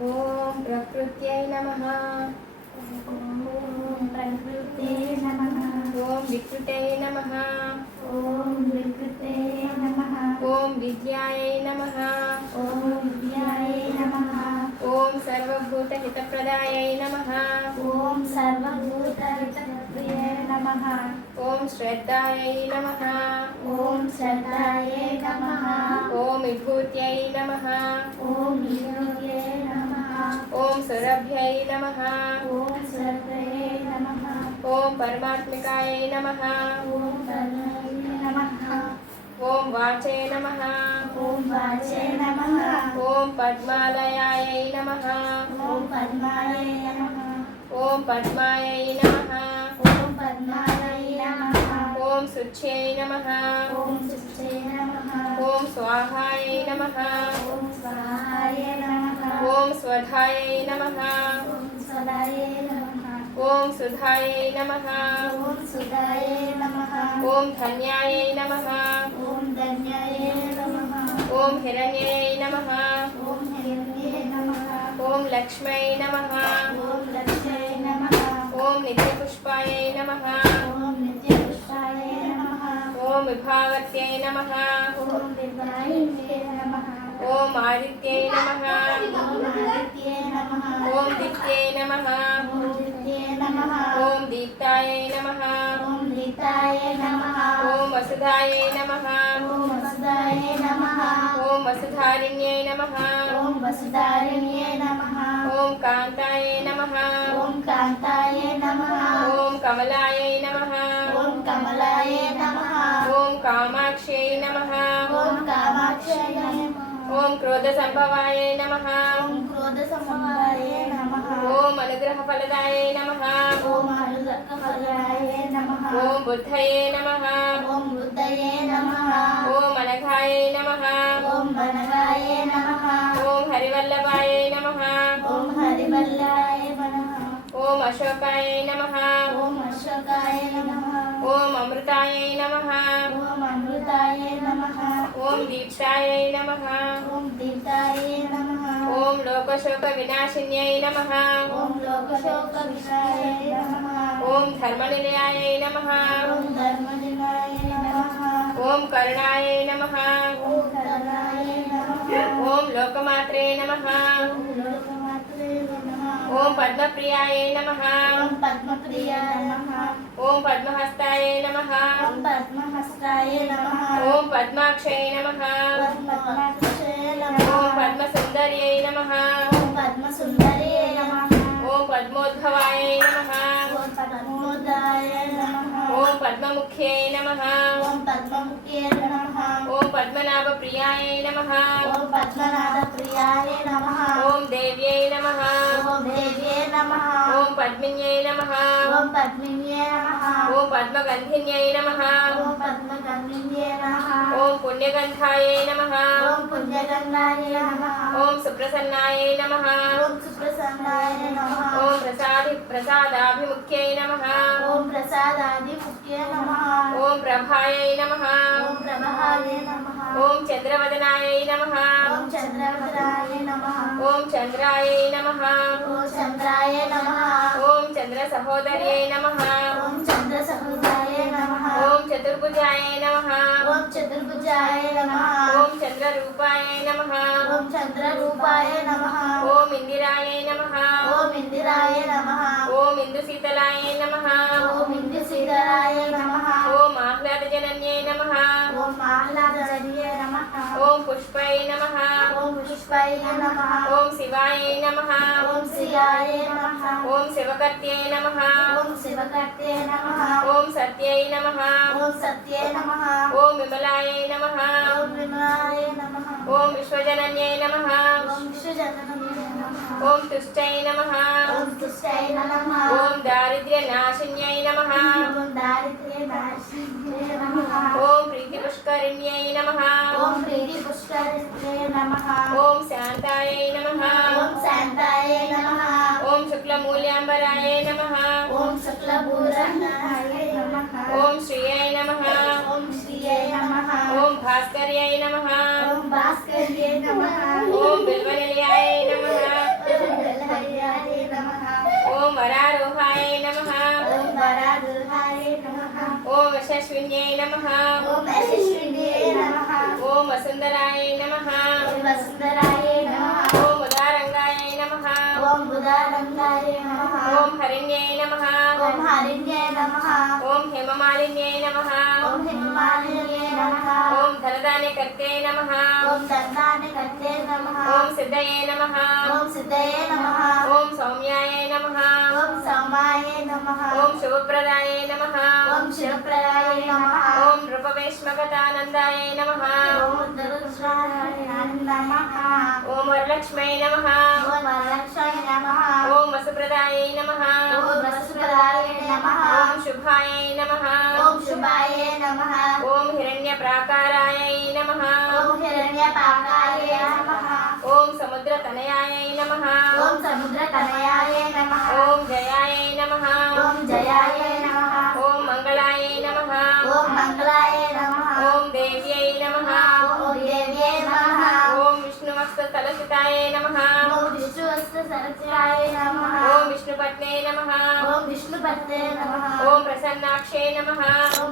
ఓం ప్రకృత్యై నమ ఓం ప్రకృతే నమః ఓం వికృతై నమ ఓం వికృతే నమః ఓం విద్యాయై నమ ఓం విద్యాయ నమః ఓం సర్వభూతహితప్రదాయై నమ ఓం సర్వభూతహితప్రియ నమః ఓం శ్రద్ధాయై నమ ఓం శ్రద్ధాయ నమః ఓం విభూత్యై నమ ఓం విభూతే ఓం సురభ్యై నమ ఓం శ్రద్ధయే నమః ఓం పరమాత్మికాయై నమ ఓం పరమాయ నమః ఓం వాచే నమ ఓం వాచే నమః ఓం పద్మాలయాయై నమ ఓం పద్మాయ నమః ఓం పద్మాయై నమ ఓం పద్మాయ నమః ఓం శుచ్యై నమ ఓం శుచే నమః ఓం స్వాహాయై నమ ఓం స్వాహాయ నమః ఓం స్వధాయై నమ ఓం సదాయ నమః ఓం సుధాయై నమ ఓం సుదాయ నమః ఓం ధన్యాయై నమ ఓం ధన్యాయ నమః ఓం హిరణ్యై నమ ఓం హిరణ్యే నమః ఓం లక్ష్మై నమ ఓం లక్ష్మీ నమః ఓం నిత్యపుష్పాయై ఓం విభావత్యై నమ. ఓం ఆదిత్యై నమ. ఓం దిత్యై నమ. ఓం దీప్తాయై నమ. ఓం వసుధాయై నమ. ఓం వసుదాయ నమః ఓం వసుధారిణ్యై నమ. ఓం నమః ఓం కాంతాయై నమ. ఓం కాంతాయ నమః. ఓం కమలాయై నమ ఓం కమలాయ నమః ఓం కామాక్ష్యై నమ ఓం కామాక్షయ నమః ఓం క్రోధ సంభవాయై నమ ఓం క్రోధ సమవాయ నమః ఓం అనుగ్రహ ఫలదాయై నమ ఓం అరుదకఫలాయ నమః ఓం బుద్ధయే నమ ఓం బుద్ధయే నమః ఓం అనఘాయై నమ ఓం వనగాయ నమః ఓం హరివల్లభాయై నమ ఓం హరివల్లాయ నమః ఓం అశోకాయై నమ ఓం అశోకాయ నమః ఓం అమృతాయై నమ ఓం అమృతాయ నమః ఓం దీప్తాయై నమ ఓం దీప్తాయ నమః ఓం లోకశోక వినాశిన్యై నమ ఓం లోకశోక విషాయ నమః ఓం ధర్మనిలయాయై నమ ఓం ధర్మదినాయ నమః ఓం కరుణాయై నమ ఓం కరుణాయ నమః ఓం లోకమాత్రే నమ ఓం లోకమాత్రే నమః ఓం పద్మప్రియాయై నమ. ఓం పద్మప్రియ నమః. ఓం పద్మహస్తాయై నమ. ఓం పద్మహస్తాయ నమః. ఓం పద్మాక్షై నమ. ఓం పద్మాక్షయ ఓం నమః పద్మసుందర్యై నమ. ఓం పద్మసుందరే నమః. ఓం పద్మోద్భవాయై నమ ఓం పద్మోదాయ నమః ఓం పద్మముఖ్యై నమ. ఓం పద్మముఖ్యే నమః. ఓం పద్మనాభ ప్రియాయై నమ. ఓం పద్మనాభ ప్రియాయ నమః. ఓం దేవ్యై నమ. ఓం దేవ్యే నమః. ఓం పద్మిన్యై నమ. ఓం పద్మిన్యే నమః. పద్మగంధిన్యై నమ ఓం పుణ్యగంధాయై నమ ఓం సుప్రసన్నాయై నమ ఓం ప్రసాది ప్రసాదాభిముఖ్యై నమ ఓం ప్రభాయై నమ ఓం చంద్రవదనాయై నమ ఓం చంద్రవదనాయ నమః ఓం చంద్రాయై నమ ఓం చంద్రాయ నమః ఓం చంద్ర సహోదర్యై నమ చతుర్భుజాయై నమ. ఓం చతుర్భుజాయ నమః. ఓం చంద్రరూపాయై నమ. ఓం చంద్రరూపాయ నమః. ఓం ఇందిరాయై నమ. ఓం ఇందిరాయ నమః. ఓం ఇందుశీతలాయై నమ. ఓం ఇంద్రశీధరాయ నమః. ఓం పుష్పై నమ ఓం పుష్పాయ నమః ఓం శివాయై నమ ఓం శివాయ నమః ఓం శివకర్త్యై నమ ఓం శివకర్తే నమః ఓం సత్యై నమ ఓం సత్యే నమః ఓం విమలాయై నమ ఓం విమలాయ నమః ఓం విశ్వజనన్యై నమ ఓం విశ్వజనన్యే నమః ఓం తుష్టై నమ ఓం తుష్టాయ నమః ఓం దారిద్ర్య నాశిన్యై నమ ఓం దారిద్ర్య నాశిన్యే నమః ఓం ప్రీతి పుష్కరిణ్యై నమ ఓం ప్రీతి పుష్కరిణ్యే నమః ఓం శాంతాయై నమ ఓం శాంతాయ నమః ఓం శుక్లమూల్యాంబరాయై నమ ఓం శుక్లభూషణాయ నమః ఓం శ్రీయై నమ ఓం శ్రీయే నమః ఓం భాస్కర్యై నమ ఓం వరారోహాయ నమ ఓం వరారోహాయ నమ ఓం యశస్విన్యై నమ ఓం యశస్విన్యై నమ ఓం వసుంధరాయ నమ ఓం వసుంధరాయ నమ ఓం ఉదారంగాయ నమ ఓం ఉదారంగాయ నమ ఓం హరిణ్యై నమ ఓం హరిణ్యై నమ ఓం హేమమాలిన్యై నమ ఓం ధనదానికర్తే నమః ఓం దండాని కట్టే నమః ఓం సిద్ధయే నమః ఓం సిద్ధయే నమః ఓం సౌమ్యాయై నమః ఓం సౌమాయే నమః ఓం శుభప్రదాయై నమః ఓం శివప్రదాయ నమః ఓం నృపవేష్మగతానందాయై నమః ఓం దురుద్రాయ నమః ఓం వరలక్ష్మై నమః ఓం వరలక్ష్మీ నమః ఓం వసుప్రదాయై నమః ఓం వసుప్రదాయ నమః ఓం శుభాయై నమః ఓం శుభాయ నమః ఓం హిరణ్యప్రాకారాయై నమః ఓం హిరణ్యపాకాయ నమః ఓం సముద్రతనయాయై నమః ఓం సముద్రతనయాయ నమః ఓం జయాయై నమః ఓం జయాయ నమః ఓం మంగళాయై నమః ఓం మంగళాయ నమః ఓం దేవ్యై నమః ఓం దేవ్యే నమః ఓం విష్ణువస్త తలసితాయై నమః ఓం విష్ణువస్తు సరస్యాయ నమః విష్ణుపత్నే నమః ఓం విష్ణుపత్రే నమః ఓం ప్రసన్నాక్షే నమః ఓం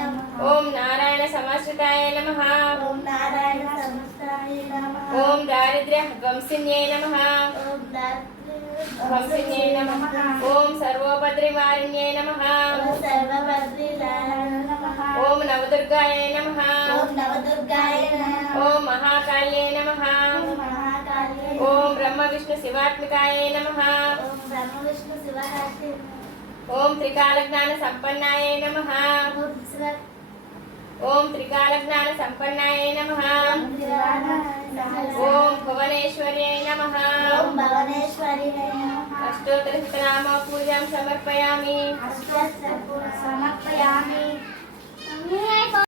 నమః ఓం నారాయణ సమాశ్రితాయ నమః ఓం నారాయణ సమస్తాయ నమః ఓం దారిద్ర్య ధ్వంసిన్యై నమః ఓం ధ్వంసిన్యై నమః ఓం నమః ఓం సర్వభద్రిలాయ నమః ఓం నవదుర్గాయై నమః ఓం నవదుర్గాయ నమః ఓం మహాకాళ్యై నమః ఓం మహాకాళే ఓం విష్ణు శివాత్మికాయ నమ. ఓం విష్ణు ఓం త్రికాల జ్ఞాన సంపన్నాయ నమ. ఓం త్రికాల జ్ఞాన సంపన్నాయ నమ. ఓం భువనేశ్వర్యై నమ. అష్టోత్తర పూజాం సమర్పయామి. సమర్పయామి